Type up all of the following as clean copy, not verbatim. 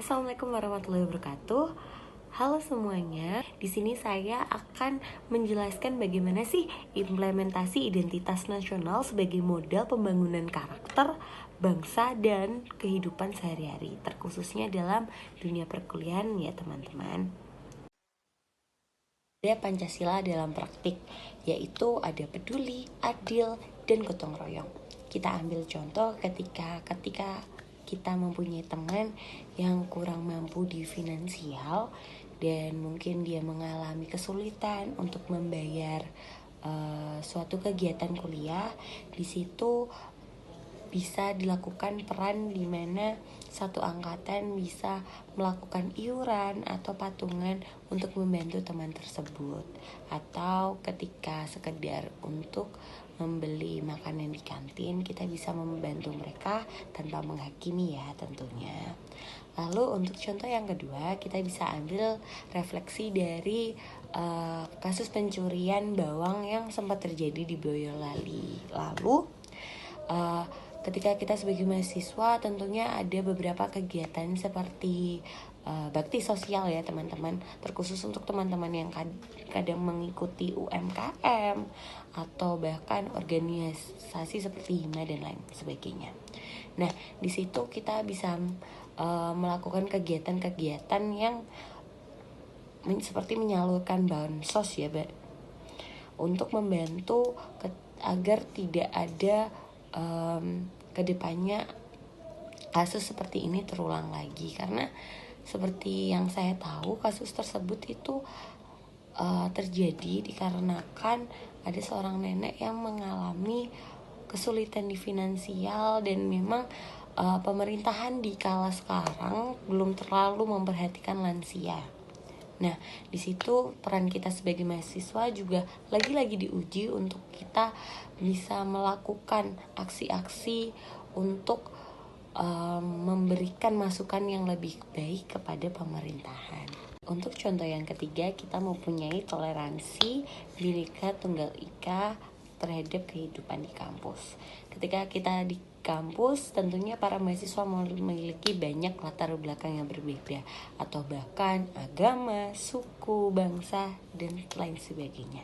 Assalamualaikum warahmatullahi wabarakatuh. Halo semuanya. Di sini saya akan menjelaskan bagaimana sih implementasi identitas nasional sebagai modal pembangunan karakter, bangsa dan kehidupan sehari-hari, terkhususnya dalam dunia perkuliahan ya teman-teman. Ada Pancasila dalam praktik, yaitu ada peduli, adil, dan gotong royong. Kita ambil contoh ketika kita mempunyai teman yang kurang mampu di finansial dan mungkin dia mengalami kesulitan untuk membayar suatu kegiatan kuliah. Di situ bisa dilakukan peran di mana satu angkatan bisa melakukan iuran atau patungan untuk membantu teman tersebut, atau ketika sekedar untuk membeli makanan di kantin kita bisa membantu mereka tanpa menghakimi ya tentunya. Lalu untuk contoh yang kedua, kita bisa ambil refleksi dari kasus pencurian bawang yang sempat terjadi di Boyolali. Lalu ketika kita sebagai mahasiswa tentunya ada beberapa kegiatan seperti bakti sosial ya teman-teman, terkhusus untuk teman-teman yang kadang mengikuti UMKM atau bahkan organisasi seperti HIMA dan lain sebagainya. Nah, di situ kita bisa melakukan kegiatan-kegiatan yang seperti menyalurkan bansos ya, untuk membantu agar tidak ada kedepannya kasus seperti ini terulang lagi, karena seperti yang saya tahu kasus tersebut itu terjadi dikarenakan ada seorang nenek yang mengalami kesulitan di finansial dan memang pemerintahan di kala sekarang belum terlalu memperhatikan lansia. Nah, di situ peran kita sebagai mahasiswa juga lagi-lagi diuji untuk kita bisa melakukan aksi-aksi untuk memberikan masukan yang lebih baik kepada pemerintahan. Untuk contoh yang ketiga, kita mempunyai toleransi Bhinneka Tunggal Ika terhadap kehidupan di kampus. Ketika kita di kampus, tentunya para mahasiswa memiliki banyak latar belakang yang berbeda, atau bahkan agama, suku, bangsa, dan lain sebagainya.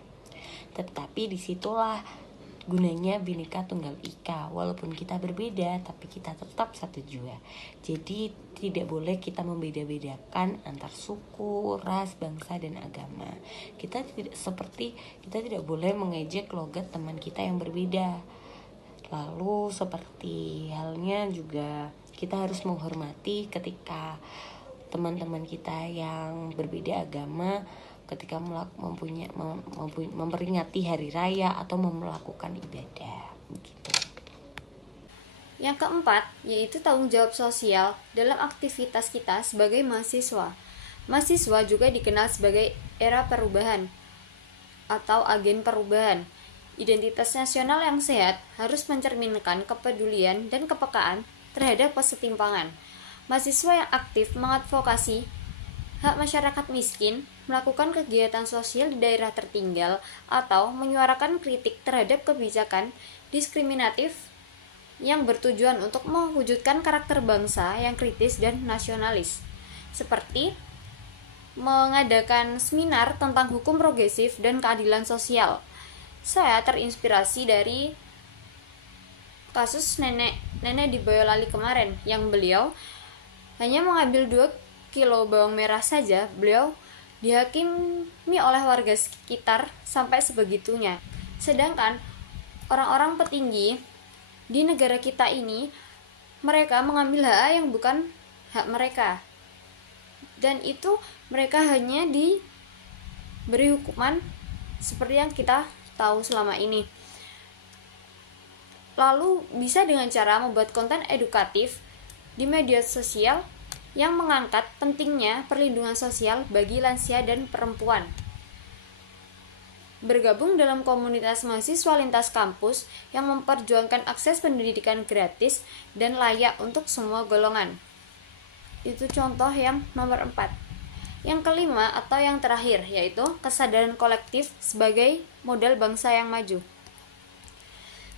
Tetapi disitulah gunanya Bhinneka Tunggal Ika. Walaupun kita berbeda, tapi kita tetap satu jua. Jadi tidak boleh kita membeda-bedakan antar suku, ras, bangsa, dan agama. Kita tidak boleh mengejek logat teman kita yang berbeda. Lalu seperti halnya juga kita harus menghormati ketika teman-teman kita yang berbeda agama ketika memperingati hari raya atau melakukan ibadah gitu. Yang keempat, yaitu tanggung jawab sosial dalam aktivitas kita sebagai mahasiswa. Mahasiswa juga dikenal sebagai era perubahan atau agen perubahan. Identitas nasional yang sehat harus mencerminkan kepedulian dan kepekaan terhadap kesetimpangan. Mahasiswa yang aktif mengadvokasi hak masyarakat miskin, melakukan kegiatan sosial di daerah tertinggal, atau menyuarakan kritik terhadap kebijakan diskriminatif yang bertujuan untuk mewujudkan karakter bangsa yang kritis dan nasionalis, seperti mengadakan seminar tentang hukum progresif dan keadilan sosial. Saya terinspirasi dari kasus nenek di Boyolali kemarin, yang beliau hanya mengambil 2 kilo bawang merah saja, beliau dihakimi oleh warga sekitar sampai sebegitunya. Sedangkan orang-orang petinggi di negara kita ini, mereka mengambil hak yang bukan hak mereka, dan itu mereka hanya diberi hukuman seperti yang kita tahu selama ini. Lalu bisa dengan cara membuat konten edukatif di media sosial yang mengangkat pentingnya perlindungan sosial bagi lansia dan perempuan. Bergabung dalam komunitas mahasiswa lintas kampus yang memperjuangkan akses pendidikan gratis dan layak untuk semua golongan. Itu contoh yang nomor 4. Yang kelima atau yang terakhir, yaitu kesadaran kolektif sebagai modal bangsa yang maju.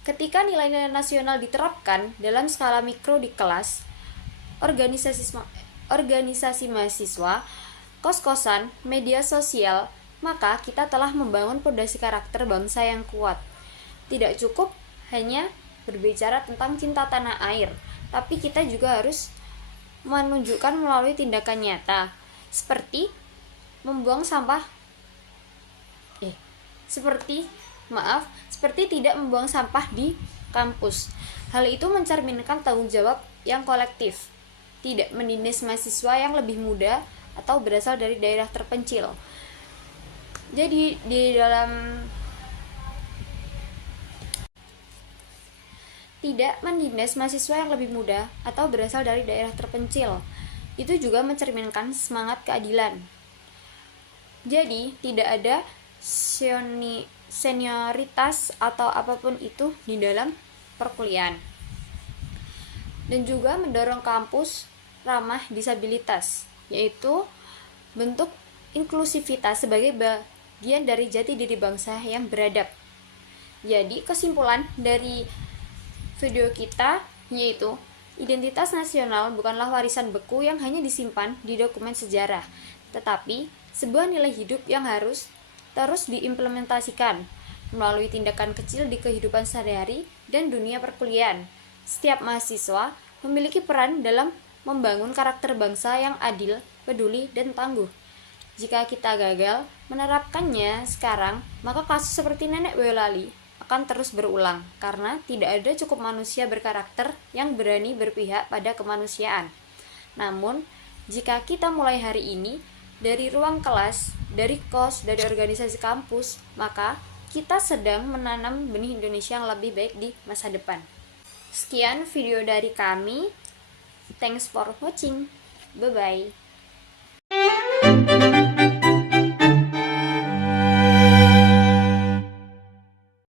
Ketika nilai-nilai nasional diterapkan dalam skala mikro di kelas, organisasi mahasiswa, kos-kosan, media sosial, maka kita telah membangun fondasi karakter bangsa yang kuat. Tidak cukup hanya berbicara tentang cinta tanah air, tapi kita juga harus menunjukkan melalui tindakan nyata, seperti membuang sampah seperti tidak membuang sampah di kampus. Hal itu mencerminkan tanggung jawab yang kolektif, tidak menindas mahasiswa yang lebih muda atau berasal dari daerah terpencil. Jadi tidak menindas mahasiswa yang lebih muda atau berasal dari daerah terpencil. Itu juga mencerminkan semangat keadilan. Jadi, tidak ada senioritas atau apapun itu di dalam perkuliahan. Dan juga mendorong kampus ramah disabilitas, yaitu bentuk inklusivitas sebagai bagian dari jati diri bangsa yang beradab. Jadi, kesimpulan dari video kita yaitu identitas nasional bukanlah warisan beku yang hanya disimpan di dokumen sejarah, tetapi sebuah nilai hidup yang harus terus diimplementasikan melalui tindakan kecil di kehidupan sehari-hari dan dunia perkuliahan. Setiap mahasiswa memiliki peran dalam membangun karakter bangsa yang adil, peduli, dan tangguh. Jika kita gagal menerapkannya sekarang, maka kasus seperti Nenek Boyolali akan terus berulang karena tidak ada cukup manusia berkarakter yang berani berpihak pada kemanusiaan. Namun, jika kita mulai hari ini dari ruang kelas, dari kos, dari organisasi kampus, maka kita sedang menanam benih Indonesia yang lebih baik di masa depan. Sekian video dari kami. Thanks for watching. Bye-bye.